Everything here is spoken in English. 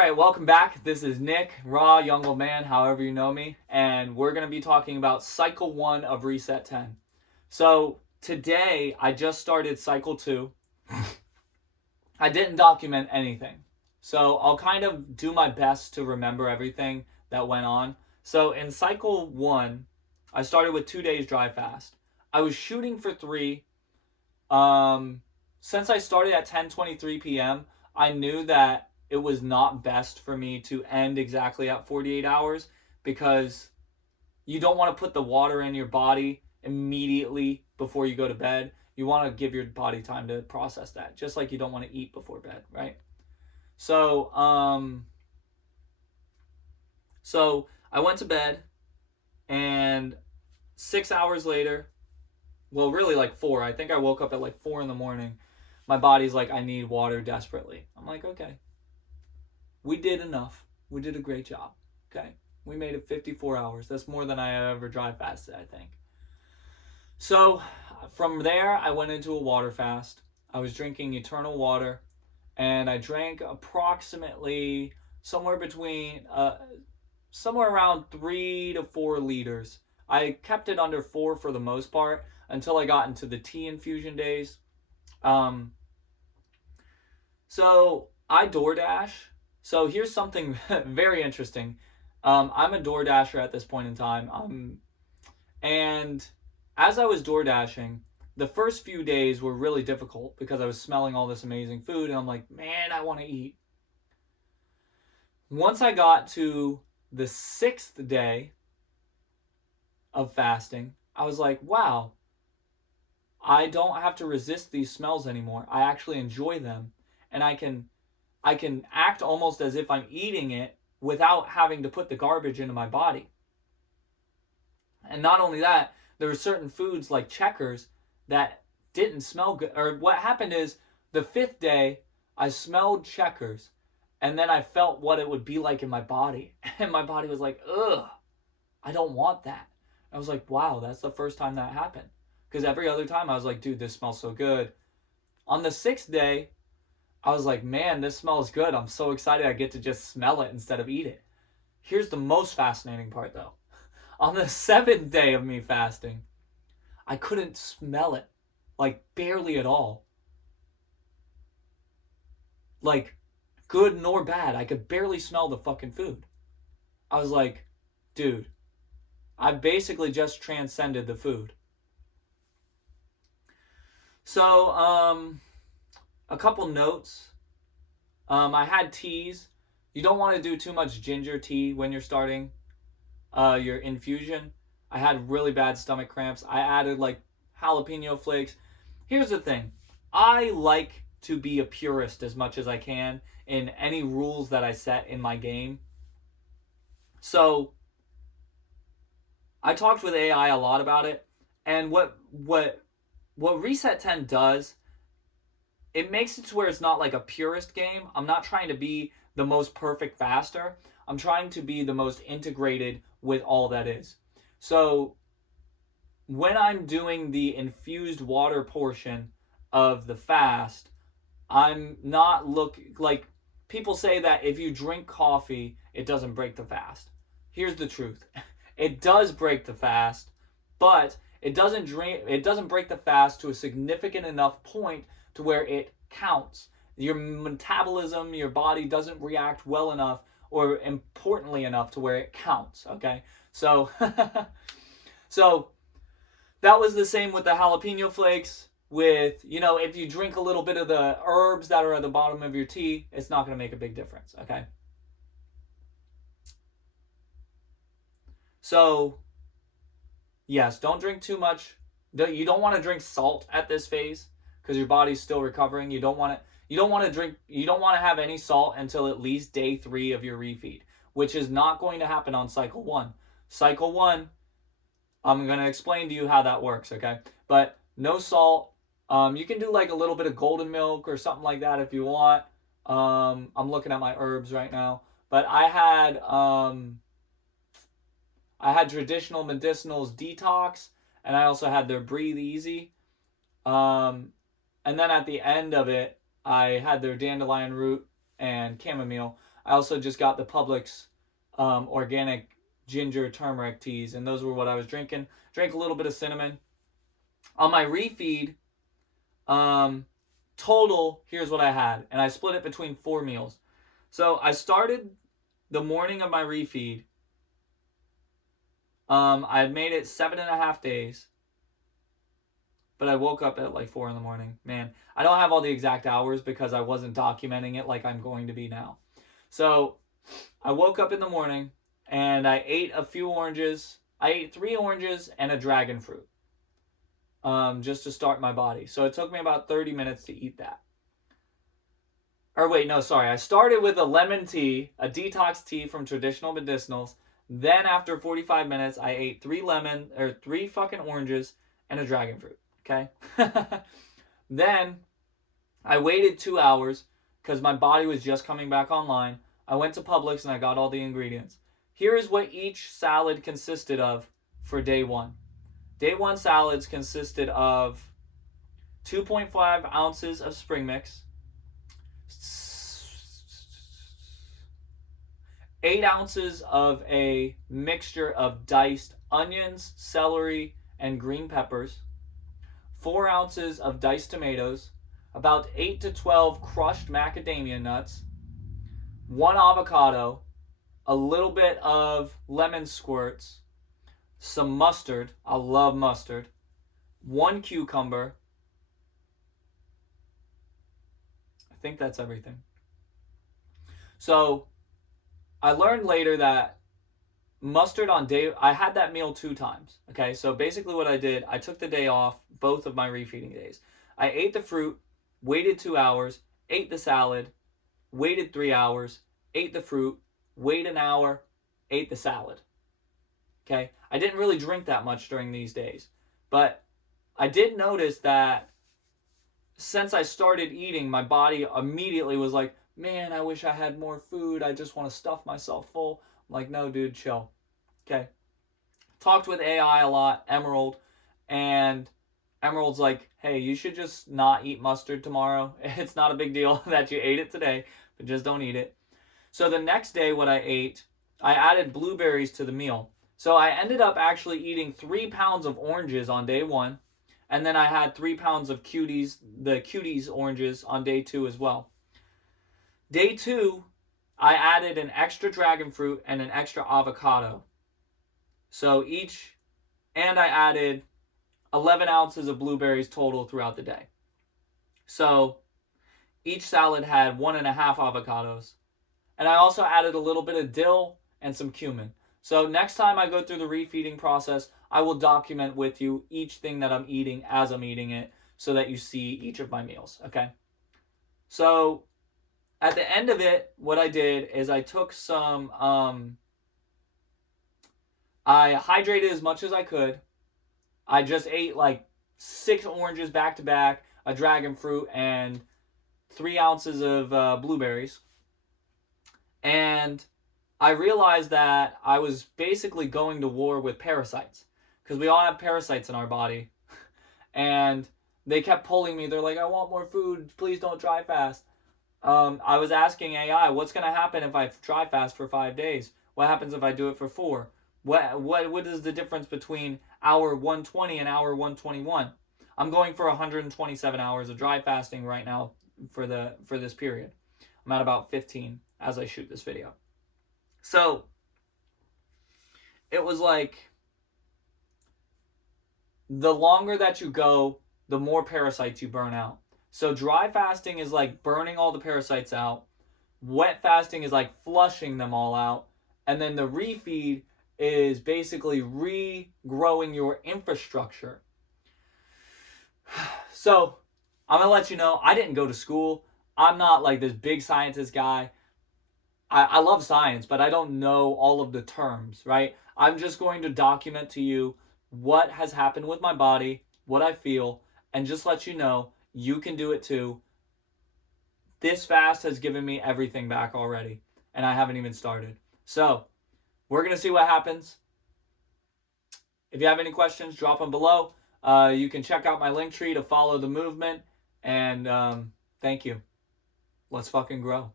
right, welcome back. This is Nick, Raw, Young Old Man, however you know me, and we're going to be talking about Cycle 1 of Reset 10. So today, I just started Cycle 2. I didn't document anything. So I'll kind of do my best to remember everything that went on. So in Cycle 1, I started with 2 days dry fast. I was shooting for 3. Since I started at 10:23 p.m., I knew that it was not best for me to end exactly at 48 hours because you don't want to put the water in your body immediately before you go to bed. You want to give your body time to process that, just like you don't want to eat before bed, right? So I went to bed, and 6 hours later, well, really like 4. I think I woke up at like 4 in the morning. My body's like, I need water desperately. I'm like, okay. We did enough. We did a great job. Okay. We made it 54 hours. That's more than I ever dry fasted, I think. So from there, I went into a water fast. I was drinking eternal water, and I drank approximately somewhere around 3 to 4 liters. I kept it under 4 for the most part until I got into the tea infusion days. So I DoorDash. So here's something very interesting. I'm a DoorDasher at this point in time. And as I was DoorDashing, the first few days were really difficult because I was smelling all this amazing food, and I'm like, man, I want to eat. Once I got to the 6th day of fasting, I was like, wow, I don't have to resist these smells anymore. I actually enjoy them, and I can act almost as if I'm eating it without having to put the garbage into my body. And not only that, there were certain foods like Checkers that didn't smell good. Or what happened is, the 5th day, I smelled Checkers, and then I felt what it would be like in my body. And my body was like, ugh, I don't want that. I was like, wow, that's the first time that happened. Because every other time I was like, dude, this smells so good. On the 6th day, I was like, man, this smells good. I'm so excited I get to just smell it instead of eat it. Here's the most fascinating part, though. On the 7th day of me fasting, I couldn't smell it. Like, barely at all. Like, good nor bad. I could barely smell the fucking food. I was like, dude, I basically just transcended the food. So, a couple notes. I had teas. You don't want to do too much ginger tea when you're starting your infusion. I had really bad stomach cramps. I added like jalapeno flakes. Here's the thing. I like to be a purist as much as I can in any rules that I set in my game. So I talked with AI a lot about it, and what Reset 10 does, it makes it to where it's not like a purist game. I'm not trying to be the most perfect faster. I'm trying to be the most integrated with all that is. So when I'm doing the infused water portion of the fast, I'm not like people say that if you drink coffee, it doesn't break the fast. Here's the truth. It does break the fast, but it doesn't break the fast to a significant enough point to where it counts. Your metabolism, your body doesn't react well enough or importantly enough to where it counts, okay? So so that was the same with the jalapeno flakes. With, if you drink a little bit of the herbs that are at the bottom of your tea, it's not going to make a big difference, okay? So, yes, don't drink too much. You don't want to drink salt at this phase because your body's still recovering. You don't want to have any salt until at least day 3 of your refeed, which is not going to happen on cycle 1. Cycle 1, I'm going to explain to you how that works, okay? But no salt. You can do like a little bit of golden milk or something like that if you want. I'm looking at my herbs right now, but I had traditional medicinals detox, and I also had their breathe easy. And then at the end of it, I had their dandelion root and chamomile. I also just got the Publix organic ginger turmeric teas, and those were what I was drinking. Drank a little bit of cinnamon. On my refeed, total, here's what I had, and I split it between 4 meals. So I started the morning of my refeed. I had made it 7.5 days, but I woke up at like 4 in the morning. Man, I don't have all the exact hours because I wasn't documenting it like I'm going to be now. So I woke up in the morning and I ate a few oranges. I ate 3 oranges and a dragon fruit, just to start my body. So it took me about 30 minutes to eat that. Or wait, no, sorry. I started with a lemon tea, a detox tea from Traditional Medicinals. Then after 45 minutes, I ate 3 fucking oranges and a dragon fruit. Okay? Then I waited 2 hours because my body was just coming back online. I went to Publix and I got all the ingredients. Here is what each salad consisted of for day 1. Day 1 salads consisted of 2.5 ounces of spring mix, 8 ounces of a mixture of diced onions, celery, and green peppers, 4 ounces of diced tomatoes, about 8 to 12 crushed macadamia nuts, 1 avocado, a little bit of lemon squirts, some mustard, I love mustard, 1 cucumber. I think that's everything. So I learned later that mustard I had that meal 2 times. Okay, so basically what I did, I took the day off, both of my refeeding days. I ate the fruit, waited 2 hours, ate the salad, waited 3 hours, ate the fruit, waited an hour, ate the salad. Okay, I didn't really drink that much during these days, but I did notice that since I started eating, my body immediately was like, man, I wish I had more food. I just want to stuff myself full. I'm like, no, dude, chill. Okay. Talked with AI a lot, Emerald, and Emerald's like, hey, you should just not eat mustard tomorrow. It's not a big deal that you ate it today, but just don't eat it. So the next day, what I ate, I added blueberries to the meal. So I ended up actually eating 3 pounds of oranges on day 1, and then I had 3 pounds of the cuties oranges on day 2 as well. Day 2, I added an extra dragon fruit and an extra avocado. So and I added 11 ounces of blueberries total throughout the day. So each salad had 1.5 avocados. And I also added a little bit of dill and some cumin. So next time I go through the refeeding process, I will document with you each thing that I'm eating as I'm eating it so that you see each of my meals, okay? So at the end of it, what I did is I took some, I hydrated as much as I could. I just ate like 6 oranges back to back, a dragon fruit, and 3 ounces of blueberries. And I realized that I was basically going to war with parasites because we all have parasites in our body. And they kept pulling me. They're like, I want more food. Please don't dry fast. I was asking AI, what's going to happen if I dry fast for 5 days? What happens if I do it for 4? What is the difference between hour 120 and hour 121? I'm going for 127 hours of dry fasting right now for this period. I'm at about 15 as I shoot this video. So it was like the longer that you go, the more parasites you burn out. So dry fasting is like burning all the parasites out. Wet fasting is like flushing them all out. And then the refeed is basically regrowing your infrastructure. So I'm going to let you know, I didn't go to school. I'm not like this big scientist guy. I love science, but I don't know all of the terms, right? I'm just going to document to you what has happened with my body, what I feel, and just let you know you can do it too. This fast has given me everything back already, and I haven't even started. So we're going to see what happens. If you have any questions, drop them below. You can check out my Linktree to follow the movement. And thank you. Let's fucking grow.